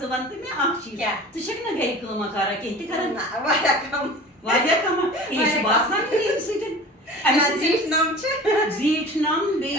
Suman tı mı akçı? Tışık ne gerek kılma kara kenti karan. Welcome. Vaya kama. İş basma diyeyim sizin. Vietnamçı. Vietnam bir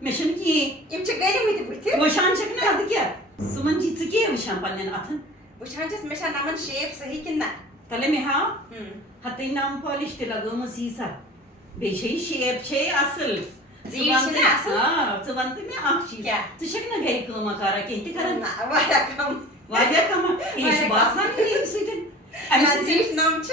Meşin ki. İmçi gayri miydi bu tip? Boşan çıkın adı ki. Suman citsi ki bu şampanyan atın. Bu şancız meşa naman shape sahi kinna. Tale mi ha? Hatta nam polish te lagama sisa. Beşi shape asıl. Suman tı mı akçı? Tışık ne gerek kılma kara kenti karan. Welcome. Vaya kama. İş basma diyeyim sizin. Vietnamçı.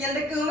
Yanda kıvı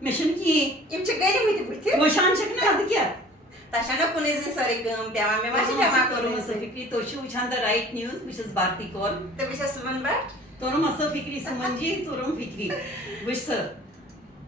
Meşin ki. İmçi gayri miydi bu tip? Boşan çıkın adı ki. Taşana punizin sarı kığım piyama me maşı piyama Toru korum. masa fikri toşu uçanda right news which is Bharti Kaul. To bir şey Suman Bhat. Toru masa fikri Sumanji torum fikri. Which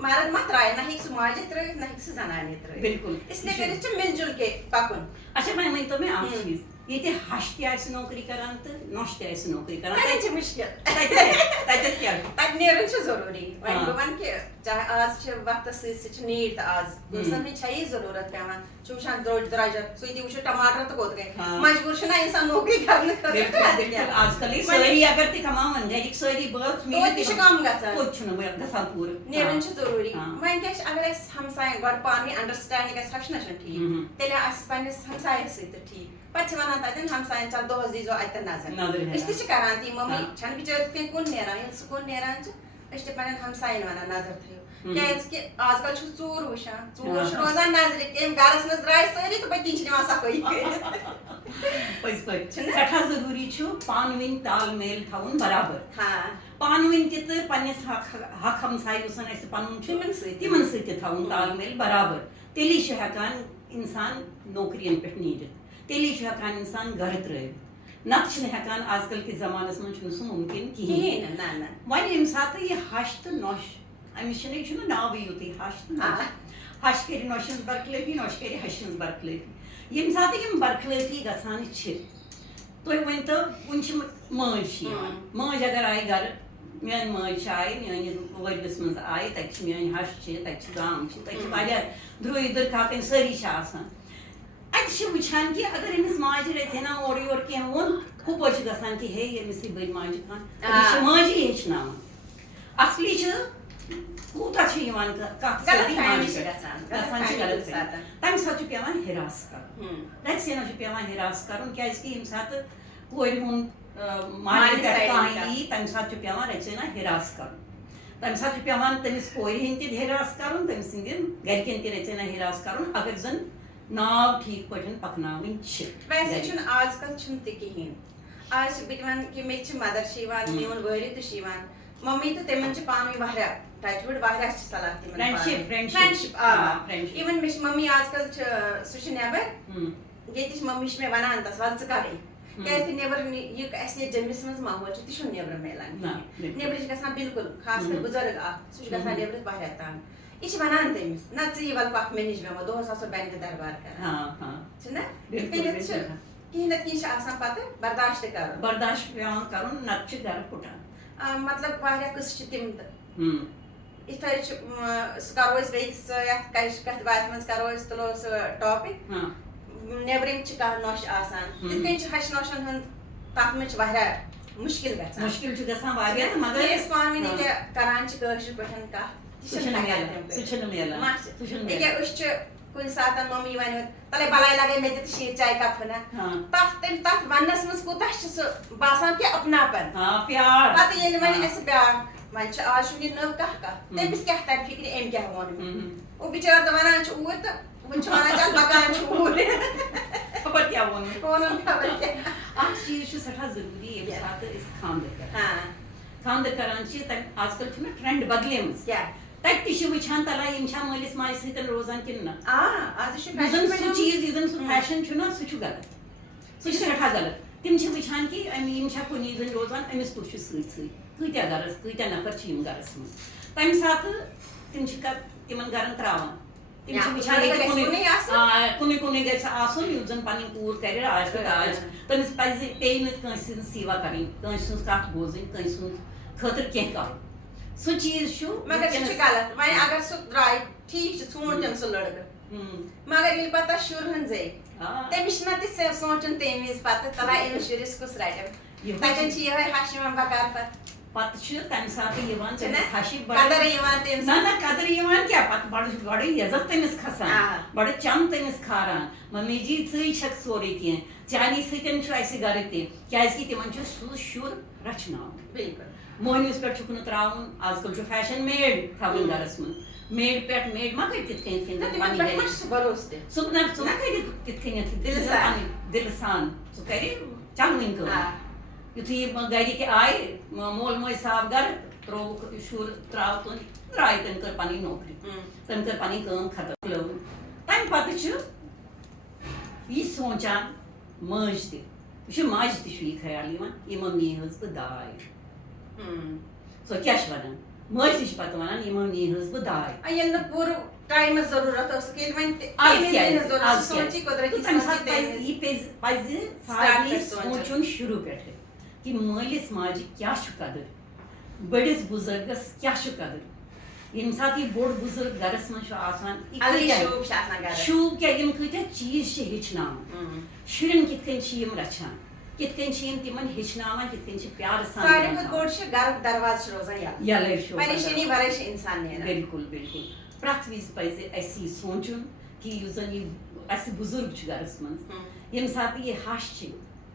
مرد ما ترائے نہ ہیٚکہِ سُہ ماجہِ ترٲوِتھ نہ ہیٚکہِ سُہ زنانہِ ترٲوِتھ بالکل اس لیے کٔرِتھ چھُ مِل جُل کے پکُن. اچھا وۄنۍ ؤنۍتو مےٚ اکھ چیٖز ییٚتہِ ہش تہِ آسہِ نوکری کران تہٕ نۄش تہِ آسہِ نوکری کران تَتٮ۪ن چھِ مُشکِل تَتٮ۪تھ کیٛاہ چھُ تَتہِ نیرُن چھُ ضروٗری. وۄنۍ بہٕ وَنہٕ کہِ چاہے آز چھِ وقتس سۭتۍ سۭتۍ چھِ نیٖڈ تہٕ آز پونٛسن ہٕنٛز چھےٚ یی ضروٗرت پیٚوان چھُ وٕچھان درٛوٚج درٛوجر سُے تہِ وٕچھو ٹماٹر تہٕ کوٚت گٔے مجبوٗر چھُنہ اِنسان نوکری کرنہٕ خٲطرٕ آز کل سٲری اگر تہِ کماوان گرِکۍ سٲری بٲژ توتہِ چھُ کم گژھان توتہِ چھُنہٕ گژھان پوٗرٕ نیرُن چھُ ضروٗری. وۄنۍ کیاہ چھِ اگر اَسہِ ہمساین گۄڈٕ پانہٕ ؤنۍ انڈرسٹینڈِنگ گژھِ ہۄچھِ نہ چھُنہٕ ٹھیٖک تیٚلہِ آسہِ پنٕنِس ہمسایس سۭتۍ تہِ ٹھیٖک. پتہٕ چھِ ونان تتٮ۪ن ہمساین چل دۄہس دیٖزیو اتٮ۪ن نظر أسۍ تہِ چھِ کران تی ممی چھنہٕ بِچٲرۍ تِتھ کٔنۍ کُن نیران ییٚلہِ سکوٗل نیران چھِ أسۍ چھِ پنٕنٮ۪ن ہمساین ونان نظر تھٲیِو کیازِ کہِ آز کل چھُ ژوٗر وٕچھان ژوٗر چھُ روزان نظرِ ییٚمہِ گرس منٛز درٛاے سٲری تہٕ پٔتۍ کِنۍ چھِ نِوان صفٲیی پٔزۍ پٲٹھۍ سٮ۪ٹھاہ ضروٗری چھُ پانہٕ ؤنۍ تال میل تھاوُن برابر ہاں پانہٕ ؤنۍ تہِ تہٕ پننِس حق ہمساے یُس اَسہِ پنُن چھُ تِمن سۭتۍ تہِ تھاوُن تال میل برابر تیٚلی چھُ ہٮ۪کان انسان نوکرین پٮ۪ٹھ نیٖرِتھ تیٚلی چھُ ہٮ۪کان انسان گرٕ ترٲوِتھ نتہٕ چھُنہٕ ہٮ۪کان آز کل کِس زمانس منٛز چھُنہٕ سُہ مُمکِن کِہیٖنۍ نہ وۄنۍ ییٚمہِ ساتہٕ یہِ ہش تہٕ نۄش أمِس چھُنہٕ یہِ چھُنہٕ ناوٕے یوتُے ہش تہٕ ہش کرِ نۄشہِ ہٕنٛز برخلٲفی نۄش کرِ ہشہِ ہٕنٛز برخلٲفی ییٚمہِ ساتہٕ یِم برخلٲفی گژھان چھِ تُہۍ ؤنۍتو وُنہِ چھِ مٲنٛج چھِ یِوان مٲنٛج اگر آیہِ گرٕ میٲنۍ مٲنٛج چھِ آیہِ میٲنِس وٲرۍوِس منٛز آیہِ تتہِ چھِ میٲنۍ ہش چھِ تتہِ چھِ گام چھِ تتہِ چھِ واریاہ درٛوٚے دٕرکاکٕنۍ سٲری چھِ آسان اَتہِ چھِ وٕچھان کہِ اگر أمِس ماجہِ رَژھِ ہنا اورٕ یورٕ کینٛہہ ووٚن ہُپٲرۍ چھِ گژھان کہِ ہے ییٚمِس یہِ بٔڑ ماجہِ کانٛہہ أمِس چھِ ماجی ہیٚچھناوان اصلی چھِ کوٗتاہ چھِ یِوان کتھ تَمہِ ساتہٕ چھُ پیٚوان ہِراس کرُن رَژھِ ہنا چھُ پیٚوان ہِراس کرُن کیازِ کہِ ییٚمہِ ساتہٕ کورِ ہُنٛد ماجہِ پٮ۪ٹھ کانٛہہ یی تَمہِ ساتہٕ چھُ پیٚوان رَژھِ ہنا ہِراس کرُن تَمہِ ساتہٕ چھُ پیٚوان تٔمِس کورِ ہٕنٛدۍ تہِ ہِراس کرُن تٔمۍ سٕنٛدٮ۪ن گرِکٮ۪ن تہِ رَژھِ ہنا ہِراس کرُن اگر زن ناو ٹھیٖک پٲٹھۍ پکناوٕنۍ چھِ. ویسے چھُنہٕ آز کل چھُنہٕ تہِ کِہیٖنۍ آز چھِ بہٕ تہِ وَنہٕ کہِ مےٚ تہِ چھِ مدر چھِ یِوان میون وٲرِو تہِ چھِ یِوان ممی تہٕ تِمن چھِ پانہٕ ؤنۍ واریاہ ٹچ وُڈ واریاہ چھِ صلاح تِمن فرینڈشِپ اِوٕن مےٚ چھِ ممی آز کل چھِ سُہ چھِ نٮ۪بر ییٚتِچ ممی چھِ مےٚ ونان تس وَلہٕ ژٕ کرے کیازِ کہِ نٮ۪بر یہِ اَسہِ ییٚتہِ جٔمِس منٛز ماحول چھُ تہِ چھُنہٕ نٮ۪برٕ مِلان نٮ۪برٕ چھِ گژھان بِلکُل خاص کر بُزرگ اکھ سُہ چھُ گژھان نٮ۪برٕ واریاہ تنگ یہِ چھِ ونان تٔمِس نہ ژٕ یہِ وَلہٕ پکھ مےٚ نِش بیٚہمو دۄہس آسو بینٛکہِ دربار کران چھُنہ یِتھ کٔنٮ۪تھ چھِ کِہیٖنۍ نتہٕ کینٛہہ چھِ آسان پتہٕ برداش تہِ کرُن برداش پیٚوان کرُن نتہٕ چھُ گرٕ پھُٹان مطلب واریاہ قٕصہٕ چھِ تِم تہٕ یِتھے چھِ سُہ کرو أسۍ بیٚکِس یتھ کشور کتھ باتھِ منٛز کرو أسۍ تُلو سُہ ٹاپِک نٮ۪برِم چھِ کانٛہہ نۄش آسان تِتھ کٔنۍ چھِ ہشہِ نۄشن ہُنٛد تتھ منٛز چھِ واریاہ مُشکِل گژھان مُشکِل چھُ گژھان واریاہ تہٕ مگر أسۍ پانہٕ ؤنۍ ییٚکیاہ کران چھِ کٲشِر پٲٹھۍ کتھ ییٚکیاہ أسۍ چھِ کُنہِ ساتہٕ ممی ونہِ تلے بلاے لگے مےٚ دِ شیٖر چاے کپ ہنا تتھ وننس منٛز کوٗتاہ چھُ سُہ باسان کہِ اپناپن پتہٕ ییٚلہِ وۄنۍ اَسہِ بیٛاکھ وۄنۍ چھِ آز چھُنہٕ یہِ نٔو کانٛہہ کتھ تٔمِس کیاہ ترِ فِکرِ أمۍ کیاہ ووٚن مےٚ بِچٲر تہٕ ونان چھُ اوٗرۍ تہٕ وۄنۍ چھُ ونان چل مکان چھُ اوٗرۍ خبر کیاہ ووٚنُن خبر کیاہ اکھ چیٖز چھُ سٮ۪ٹھاہ ضروٗری ییٚمہِ ساتہٕ أسۍ خانٛدر کران چھِ تَمہِ آز کل چھُنہ ٹرینڈ بدلیمٕژ تتہِ تہِ چھِ وٕچھان تلان یِم چھا مٲلِس ماجہِ سۭتۍ روزان کِنہٕ نہ یُس زن سُہ چیٖز یُس زن سُہ فیشن چھُنہ سُہ چھُ غلط سُہ چھُ سٮ۪ٹھاہ غلط تِم چھِ وٕچھان کہِ یِم چھا کُنی زٔنۍ روزان أمِس کُس چھُ سۭتۍ سۭتۍ کۭتیاہ گرس کۭتیاہ نفر چھِ یِم گرس منٛز تمہِ ساتہٕ تِم چھِ تِمن گرن تراوان تِم چھِ وٕچھان کُنُے کُنُے گژھِ آسُن یُس زن پنٕنۍ کوٗر کرِ راج تہٕ راج تٔمِس پزِ پیٚیہِ نہٕ کٲنٛسہِ ہٕنٛز سیوا کرٕنۍ کٲنٛسہِ ہٕنٛز کتھ بوزٕنۍ کٲنٛسہِ ہُنٛد خٲطرٕ کینٛہہ کرُن سُہ چیٖز چھُ مگر سُہ چھُ غلط وۄنۍ اگر سُہ درٛاے ٹھیٖک چھُ ژھونٛڈ تٔمۍ سُہ لڑکہٕ مگر ییٚلہِ پتہٕ تتھ شُر ہٕنٛزے تٔمِس چھُنہ تہِ سونٛچُن تمہِ وِزِ پتہٕ تلے أمِس شُرِس کُس رٹہِ تتٮ۪ن چھِ یِہے ہش یِوان بکار پتہٕ چھِ تمہِ ساتہٕ یِوان قدر یِوان تٔمِس نہ قدر یِوان کیٛاہ پتہٕ گۄڈٕ عزت تٔمِس کھسان گۄڈٕ چم تٔمِس کھاران ممی جی ژٕے چھکھ سورُے کینٛہہ چانی سۭتۍ چھُ اسہِ گرٕ تہِ کیازِ کہِ تِمن چھُ سُہ شُر رچھناوُن بِلکُل مۄہنوِس پٮ۪ٹھ چھُکھ نہٕ تراوُن آز کل چھُ فیشن میڈ تھاوٕنۍ گرس منٛز میڈ پٮ۪ٹھ میڈ ما کرِ تِتھ کٔنۍ سُہ نہ کرِ تِتھ کٔنٮ۪تھ دِلہٕ سان سُہ کرِ چلوٕنۍ کٲم یُتھُے یہِ گرِکۍ آیہِ مول موج ژاو گرٕ ترووُکھ شُر تراو تُہۍ درٛاے تٔمۍ کٔر پنٕنۍ نوکری تٔمۍ کٔر پنٕنۍ کٲم ختم کھُلٲوٕن تمہِ پتہٕ چھُ یہِ سونٛچان مٲج تہِ یہِ چھُ ماجہِ تہِ چھُ یہِ خیال یِوان یہِ ممی ہٕنٛز بہٕ داے سۄ کیاہ چھِ ونان مٲلۍ تہِ چھِ پَتہٕ وَنان یِمو نیٖہٕس بہٕ داے. ییٚلہِ نہٕ پوٗرٕ ٹایمَس ضروٗرت ٲسٕکھ ییٚلہِ وۄنۍ پَزِ سارنٕے سونٛچُن شروٗع پٮ۪ٹھٕ کہِ مٲلِس ماجہِ کیٛاہ چھُ قدٕر, بٔڑِس بُزرگَس کیٛاہ چھُ قدٕر. ییٚمہِ ساتہٕ یہِ بوٚڑ بُزرگ گَرَس منٛز چھُ آسان شوٗب کیٛاہ یِم کۭتیاہ چیٖز چھِ ہیٚچھناوان, شُرٮ۪ن کِتھ کٔنۍ چھِ یِم رَچھان, کِتھ کٔنۍ چھِ یِم تِمن ہیٚچھناوان, کِتھ کٔنۍ چھِ پیارٕ سان یَلے چھُ. بِلکُل بِلکُل پرٛٮ۪تھ وِزِ پَزِ اَسہِ یہِ سونٛچُن کہِ یُس زَن یہِ اَسہِ بُزرگ چھُ گَرَس منٛز, ییٚمہِ ساتہٕ یہِ ہَش چھِ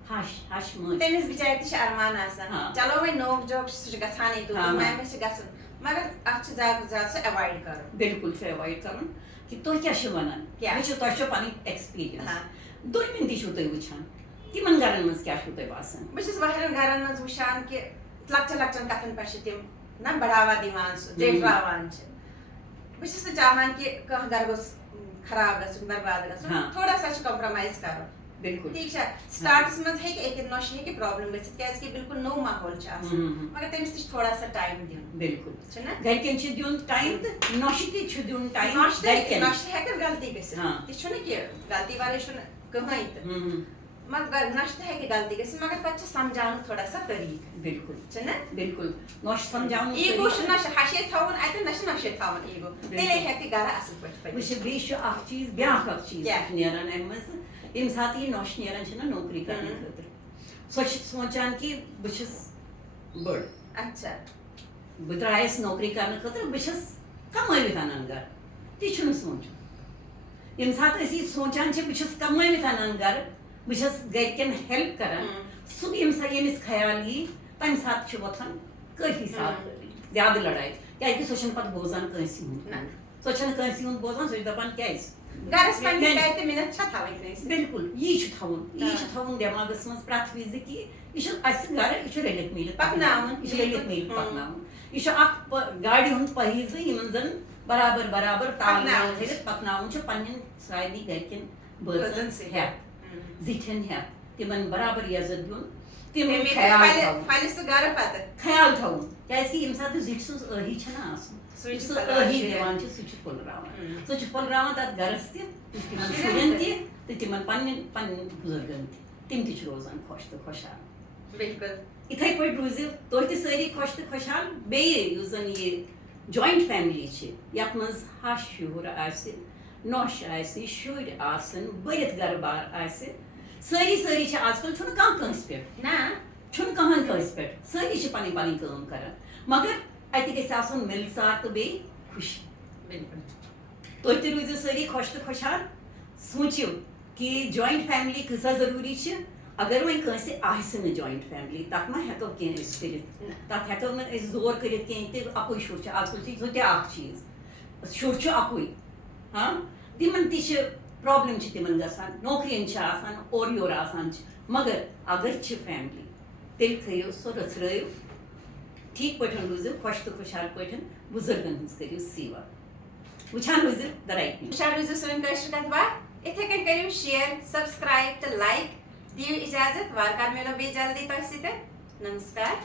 ہَش مٲج تٔمِس بِچارِ تہِ چھِ ارمان آسان چلو وۄنۍ نوک جوک سُہ چھُ گژھانٕے مےٚ چھُ گژھُن مگر اَتھ چھُ زیادٕ زیادٕ سُہ ایوایڈ کَرُن. بِلکُل چھُ ایوایڈ کَرُن کہِ تُہۍ کیٛاہ چھِو وَنان, تۄہہِ چھو پَنٕنۍ ایٚکٕسپیٖرینس, دوٚیمِن تہِ چھِو تُہۍ وٕچھان تِمن گرن منٛز کیٛاہ چھُو تۄہہِ باسان. بہٕ چھَس واریاہن گرن منٛز وٕچھان کہِ لۄکچن لۄکچن کَتھن پٮ۪ٹھ چھِ تِم نہ بَڑاوا دِوان سُہ ژیٹراوان چھِ. بہٕ چھَس نہٕ چاہان کہِ کانٛہہ گرٕ گوٚژھ خراب گژھُن برباد گژھُن, تھوڑا سا چھُ کمپرومایز کَرُن. بِلکُل ٹھیٖک چھا, سٹاٹس منٛز ہیٚکہِ أکِس نۄشہِ ہیٚکہِ پرابلِم گٔژھِتھ کیازِ کہِ بِلکُل نوٚو ماحول چھُ آسان, مگر تٔمِس تہِ چھُ تھوڑا سا ٹایم دیُن. بِلکُل چھُنہ گرِکٮ۪ن چھُ دیُن ٹایم تہٕ نۄشہِ تہِ چھُ دیُن ٹایم. نۄشہِ ہیٚکن غلطی گٔژھِتھ, تہِ چھُنہٕ کہِ غلطی وَرٲے چھُنہٕ کٕہٕنۍ تہِ, مگر نۄشہِ تہِ ہیٚکہِ غلطی گٔژھِتھ مگر پَتہٕ چھُ سَمجاونُک تھوڑا سا طریٖقہٕ. بِلکُل چھُنہ بِلکُل نۄشہِ سَمجاوُن. ایٖگو چھُ نہ ہَشے تھاوُن اَتہِ نہ چھُ نۄشے تھاوُن ایٖگو, تیٚلے ہیٚکہِ گرٕ اَصٕل پٲٹھۍ وٕچھ. بیٚیہِ چھُ اکھ چیٖز بیٛاکھ اکھ چیٖز نیران اَمہِ منٛز, ییٚمہِ ساتہٕ یہِ نۄشہِ نیران چھِ نہ نوکری کرنہٕ خٲطرٕ, سۄ چھِ سونٛچان کہِ بہٕ چھَس بٔڑ, اچھا بہٕ درٛایَس نوکری کرنہٕ خٲطرٕ, بہٕ چھَس کَمٲوِتھ اَنان گرٕ. تہِ چھُنہٕ سونٛچُن. ییٚمہِ ساتہٕ أسۍ یہِ سونٛچان چھِ بہٕ چھَس کَمٲوِتھ اَنان گرٕ, بہٕ چھَس گرِکٮ۪ن ہیلپ کران, سُہ ییٚمہِ ساتہٕ ییٚمِس خیال یی تَمہِ ساتہٕ چھُ وۄتھان کٲفی ساتہٕ زیادٕ لڑایہِ, کیازِ کہِ سۄ چھَنہٕ پَتہٕ بوزان کٲنٛسہِ ہُنٛد, سۄ چھَنہٕ کٲنٛسہِ ہُنٛد بوزان, سۄ چھِ دَپان کیازِ. بِلکُل یی چھُ تھاوُن دٮ۪ماغَس منٛز پرٛٮ۪تھ وِزِ کہِ یہِ چھُ اَسہِ گرٕ, یہِ چھُ رٔلِتھ میٖلِتھ پَکناوُن, یہِ چھُ رٔلِتھ میٖلِتھ پَکناوُن. یہِ چھُ اکھ گاڑِ ہُنٛد پہیٖزٕ یِمن زَن برابر برابر تال میل تھٲوِتھ پَکناوُن چھُ پَنٕنٮ۪ن سارنٕے گرِکٮ۪ن بٲژَن ہٮ۪تھ, زِٹھٮ۪ن ہٮ۪تھ, تِمن برابر عزت دیُن, تِمن خیال تھاوُن. کیازِ کہِ ییٚمہِ ساتہٕ زِٹھۍ سٕنٛز ٲہی چھےٚ آسان, سُہ ٲہی دِوان چھُ سُہ چھُ پھُلراوان, سُہ چھُ پھُلراوان تَتھ گرَس تہِ, تِمن شُرٮ۪ن تہِ تہٕ تِمن پَنٕنٮ۪ن بُزرگن تہِ, تِم تہِ چھِ روزان خۄش تہٕ خۄشحال. بِلکُل یِتھٕے پٲٹھۍ روٗزِو تُہۍ تہِ سٲری خۄش تہٕ خۄشحال. بیٚیہِ یُس زَن یہِ جویِنٹ فیملی چھِ, یَتھ منٛز ہَش ہیوٗر آسہِ, نۄش آسہِ, شُرۍ آسن, بٔرِتھ گرٕ بار آسہِ, سٲری چھِ آز کل چھُنہٕ کانٛہہ کٲنٛسہِ پٮ۪ٹھ, نہ چھُنہٕ کٕہٕنۍ کٲنٛسہِ پٮ۪ٹھ, سٲری چھِ پَنٕنۍ پَنٕنۍ کٲم کران, مگر اَتہِ گژھِ آسُن مِلژار تہٕ بیٚیہِ خوشی. بِلکُل تُہۍ تہِ روٗزِو سٲری خۄش تہٕ خۄشحال. سوٗنٛچِو کہِ جویِنٹ فیملی کۭژاہ ضروٗری چھِ. اگر وۄنۍ کٲنٛسہِ آسہِ نہٕ جویِنٹ فیملی, تَتھ ما ہٮ۪کو کینٛہہ أسۍ کٔرِتھ, تَتھ ہٮ۪کو نہٕ أسۍ زور کٔرِتھ کینٛہہ تہِ. اَکُے شُر چھُ, آز کل چھُ سُہ تہِ اکھ چیٖز, شُر چھُ اَکُے, تِمن تہِ چھِ پرابلِم چھِ تِمن گژھان, نوکرِین چھِ آسان, اورٕ یورٕ آسان چھِ, مگر اگر چھِ فیملی تیٚلہِ تھٲیِو سۄ رٔژھرٲیِو, ٹھیٖک پٲٹھۍ روٗزِو خۄش تہٕ خۄشحال پٲٹھۍ, بُزرگن ہٕنٛز کٔرِو سیوا, وٕچھان روٗزِو د رایٹ نیوٕز. وٕچھان روٗزِو سٲنۍ کٲشِر کَتھ باتھ. یِتھَے کٔنۍ کٔرِو شِیر, سبسکرایب تہٕ لایک. دِیِو اِجازت, وارٕ کارٕ مِلو بیٚیہِ جلدی تۄہہِ سۭتۍ. نمسکار.